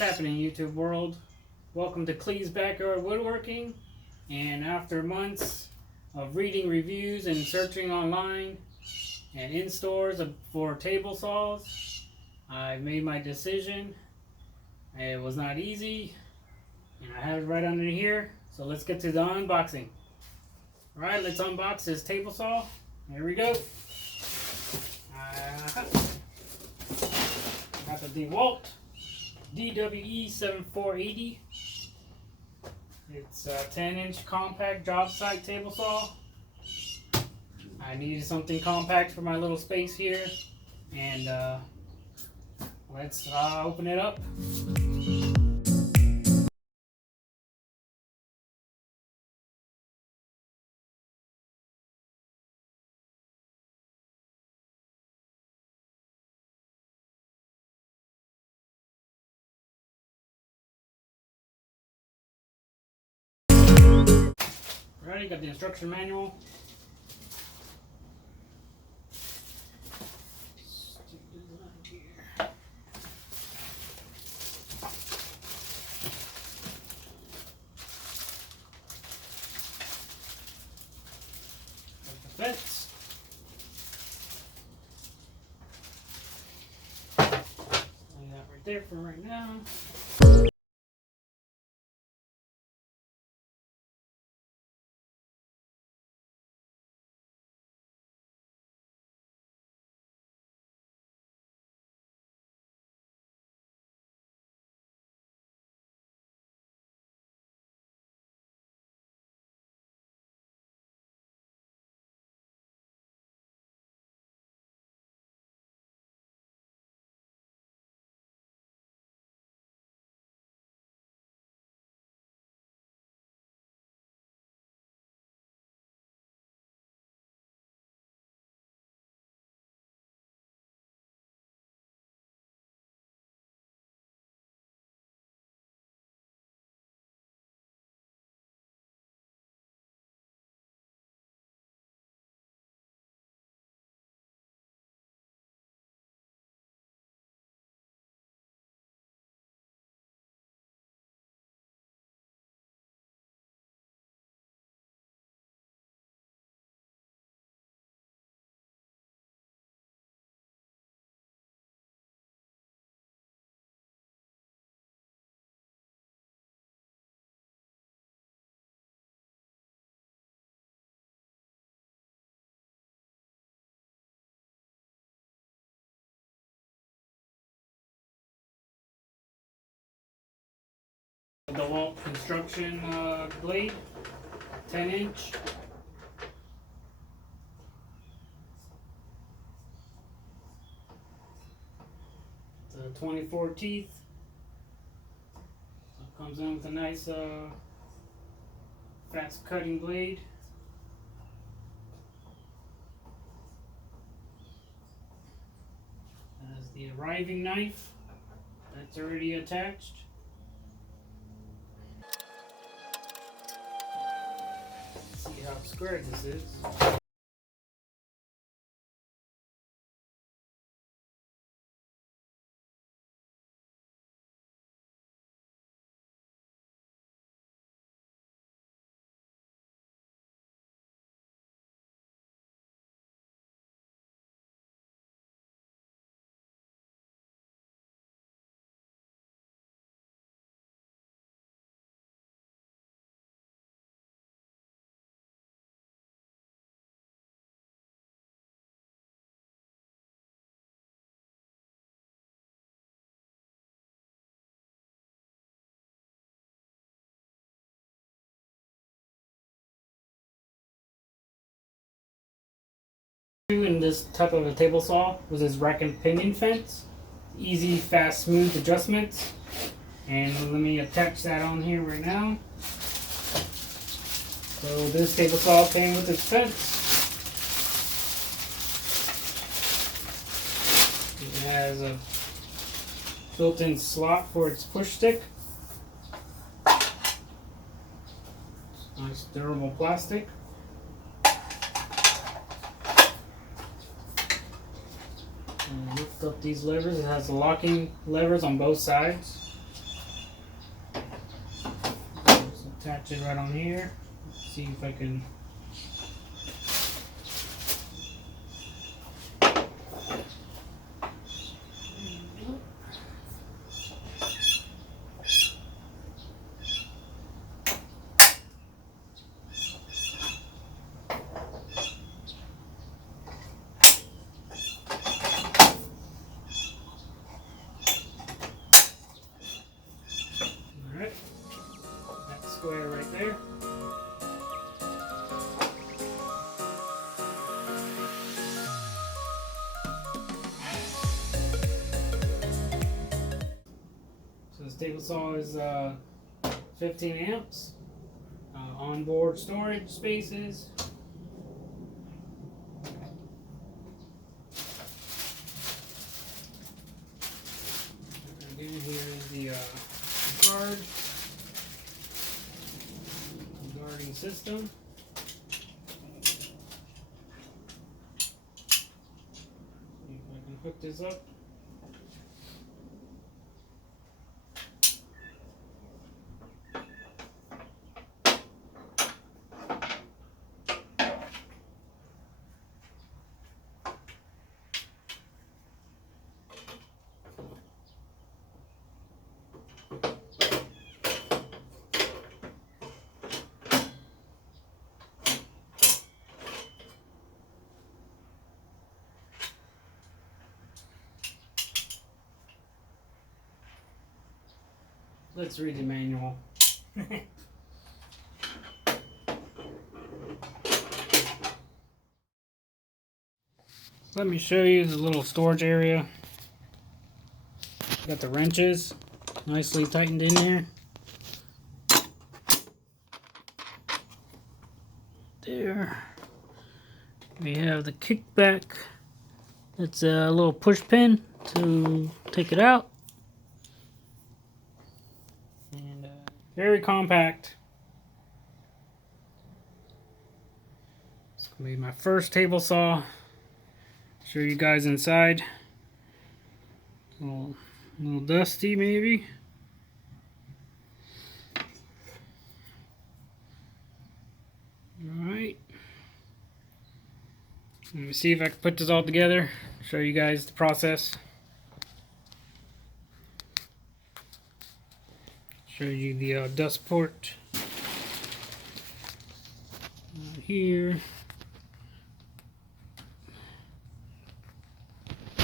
happening, YouTube world? Welcome to Clee's Backyard Woodworking. And after months of reading reviews and searching online and in stores for table saws, I made my decision. It was not easy, and I have it right under here. So let's get to the unboxing. Alright, let's unbox this table saw. Here we go. Got the Dewalt DWE7480. It's a 10-inch compact job site table saw. I needed something compact for my little space here, and let's open it up. Alright, got the instruction manual. Fence. Lay that right there for right now. The Dewalt construction blade, 10-inch. The 24 teeth. So it comes in with a nice fast cutting blade. Has the arriving knife that's already attached. See how square this is. In this type of a table saw was this rack and pinion fence. Easy, fast, smooth adjustments. And let me attach that on here right now. So this table saw came with its fence. It has a built-in slot for its push stick. Nice durable plastic. And lift up these levers. It has the locking levers on both sides. attach it right on here. See if I can. Alright, that square right there. So this table saw is 15 amps, onboard storage spaces. Again, here is the guarding system. See if I can hook this up. Let's read the manual. Let me show you the little storage area. Got the wrenches nicely tightened in here. There. We have the kickback. That's a little push pin to take it out. And very compact. It's gonna be my first table saw. Show you guys inside. A little dusty maybe. Alright. Let me see if I can put this all together. Show you guys the process. Show you the dust port. Here.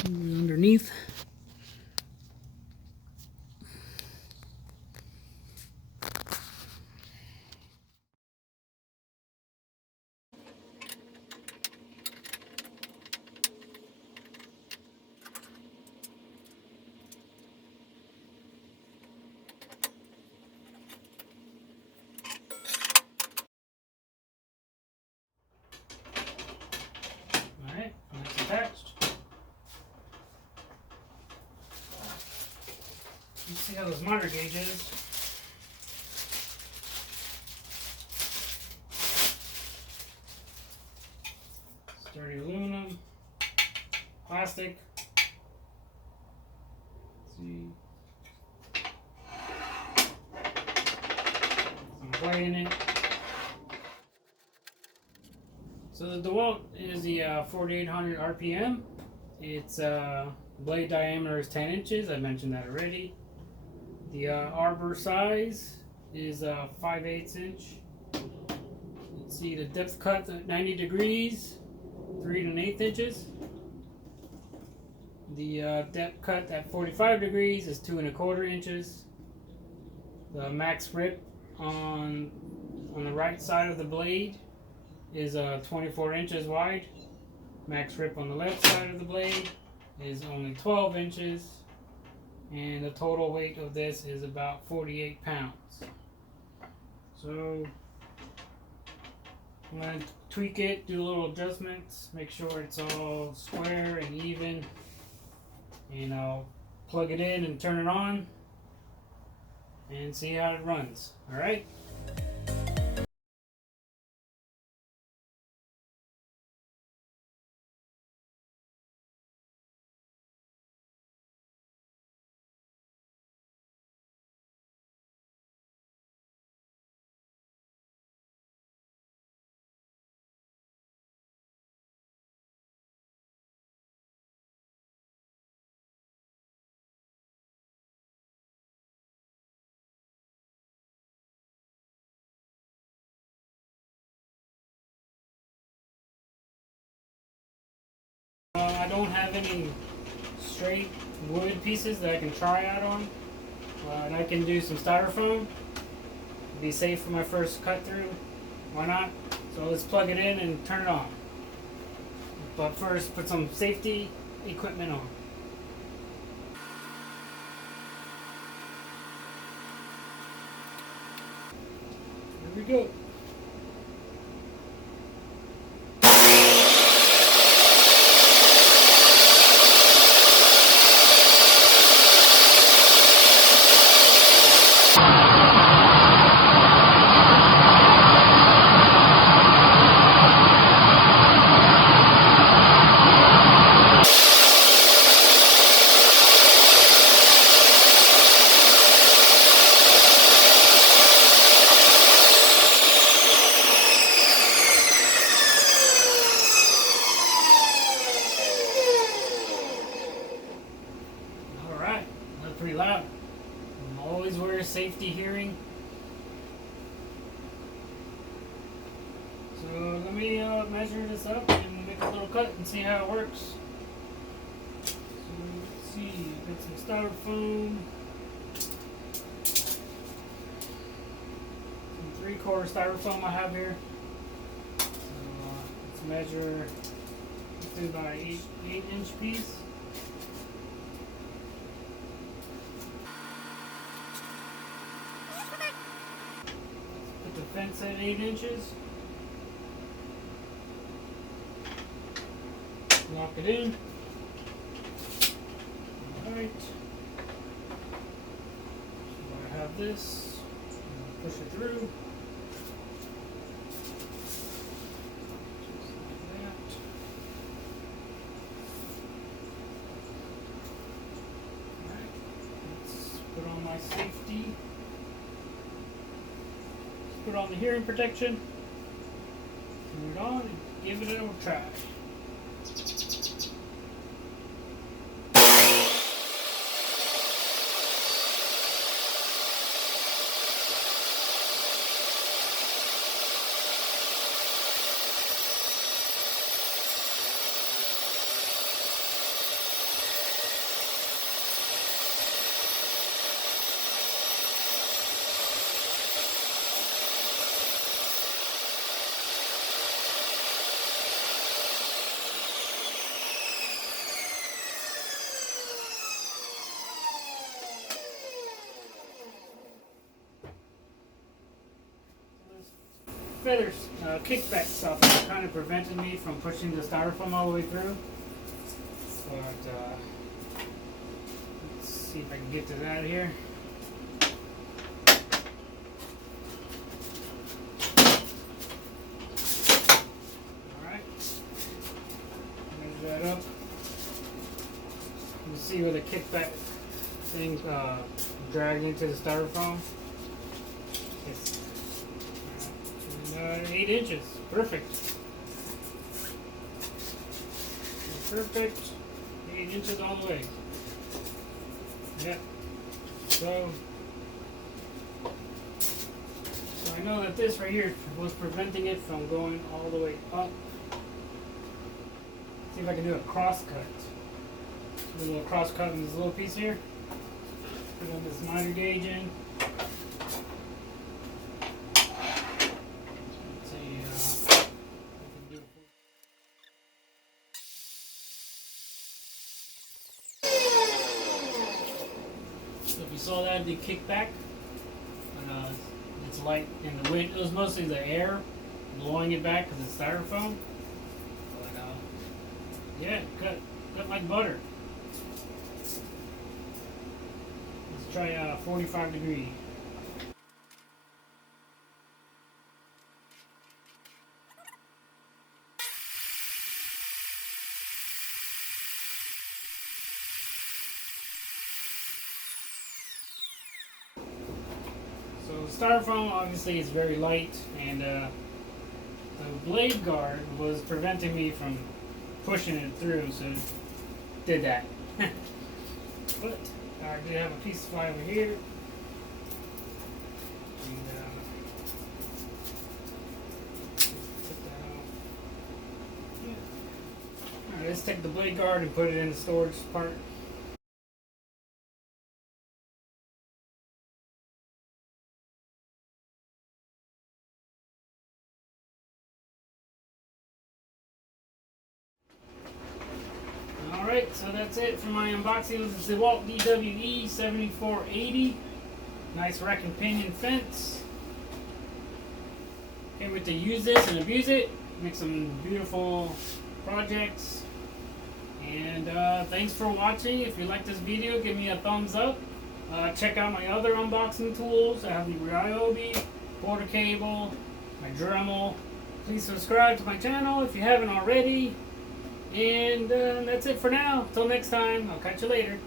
Underneath. Alright, that's attached. You see how those miter gauges. Sturdy aluminum, plastic. Let's see. Some play in it. So the Dewalt is the 4800 RPM. Its blade diameter is 10 inches. I mentioned that already. The arbor size is 5/8 inch. Let's see, the depth cut at 90 degrees, 3 1/8 inches. The depth cut at 45 degrees is 2 1/4 inches. The max rip on the right side of the blade is 24 inches wide. Max rip on the left side of the blade is only 12 inches. And the total weight of this is about 48 pounds. So I'm going to tweak it, do little adjustments, make sure it's all square and even. And I'll plug it in and turn it on and see how it runs. Alright? I don't have any straight wood pieces that I can try out on, but I can do some styrofoam. Be safe for my first cut through. Why not? So let's plug it in and turn it on. But first, put some safety equipment on. Here we go. Pretty loud. Always wear safety hearing. So let me measure this up and make a little cut and see how it works. So let's see, got some styrofoam, some 3/4 styrofoam I have here. So let's measure, let's do about an 8-inch piece. Fence at 8 inches. Lock it in. Alright. So I have this. Push it through. Just like that. Alright. Let's put on my safety. Put on the hearing protection, turn it on, and give it a try. Feathers, kickback stuff that kind of prevented me from pushing the styrofoam all the way through. But let's see if I can get to that here. Alright, measure that up. You can see where the kickback thing dragged into the styrofoam. It's 8 inches. Perfect. Perfect. 8 inches all the way. Yep. So I know that this right here was preventing it from going all the way up. See if I can do a cross cut. Do a little cross cut in this little piece here. Put on this miter gauge in. So if you saw that, the kickback, and it's light in the wind. It was mostly the air blowing it back because it's styrofoam. But yeah, cut like butter. Let's try 45 degree. So styrofoam obviously is very light, and the blade guard was preventing me from pushing it through, so it did that. But I do have a piece of fly over here. And, put that on. Yeah. Alright, let's take the blade guard and put it in the storage part. Alright, so that's it for my unboxing of the Dewalt DWE7480. Nice rack and pinion fence. Can't wait to use this and abuse it. Make some beautiful projects. And thanks for watching. If you like this video, give me a thumbs up. Check out my other unboxing tools. I have the Ryobi, border cable, my Dremel. Please subscribe to my channel if you haven't already. And that's it for now. Till next time, I'll catch you later.